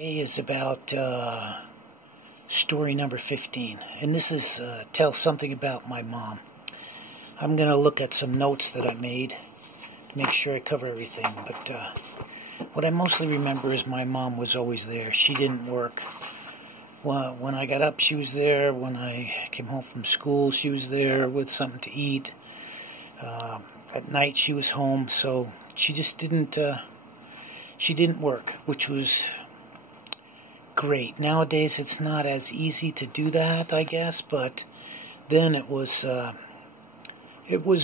Today is about story number 15, and this is tells something about my mom. I'm going to look at some notes that I made to make sure I cover everything, but what I mostly remember is my mom was always there. She didn't work. When I got up, she was there. When I came home from school, she was there with something to eat. At night, she was home, so she just didn't work, which was great. Nowadays, it's not as easy to do that, I guess, but then it was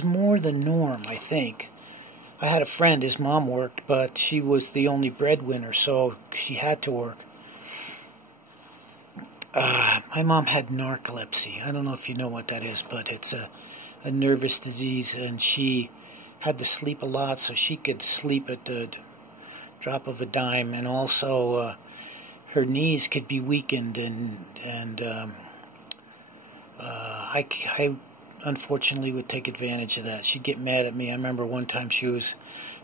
more the norm, I think. I had a friend, his mom worked, but she was the only breadwinner, so she had to work. My mom had narcolepsy. I don't know if you know what that is, but it's a nervous disease, and she had to sleep a lot, so she could sleep at the drop of a dime, and also her knees could be weakened, and I unfortunately would take advantage of that. She'd get mad at me. I remember one time she was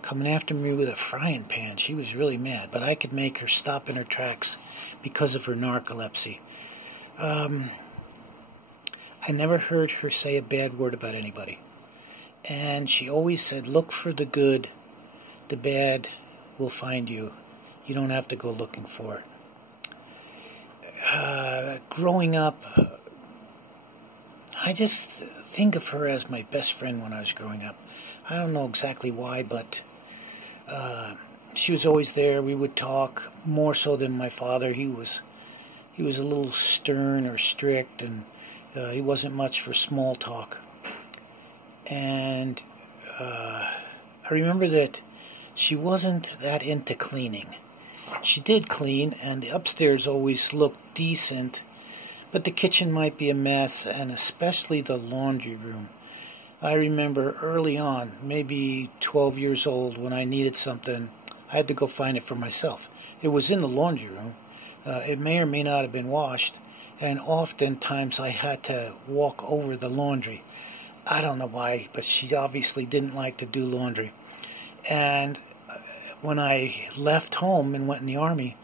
coming after me with a frying pan. She was really mad, but I could make her stop in her tracks because of her narcolepsy. I never heard her say a bad word about anybody. And she always said, look for the good, the bad will find you. You don't have to go looking for it. Growing up, I just think of her as my best friend when I was growing up. I don't know exactly why, but she was always there. We would talk more so than my father. He was a little stern or strict, and he wasn't much for small talk. And I remember that she wasn't that into cleaning. She did clean, and the upstairs always looked decent, but the kitchen might be a mess, and especially the laundry room. I remember early on, maybe 12 years old, when I needed something, I had to go find it for myself. It was in the laundry room. It may or may not have been washed, and oftentimes I had to walk over the laundry. I don't know why, but she obviously didn't like to do laundry. And when I left home and went in the Army,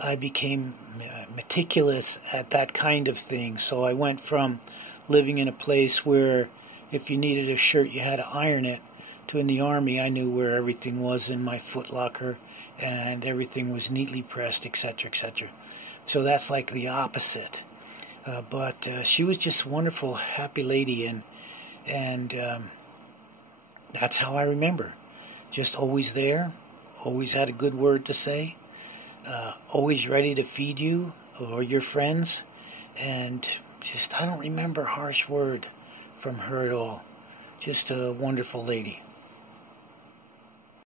I became meticulous at that kind of thing. So I went from living in a place where if you needed a shirt you had to iron it, to in the Army I knew where everything was in my footlocker and everything was neatly pressed, etc., etc. So that's like the opposite. But she was just a wonderful, happy lady, and that's how I remember. Just always there, always had a good word to say, always ready to feed you or your friends, and just, I don't remember a harsh word from her at all. Just a wonderful lady.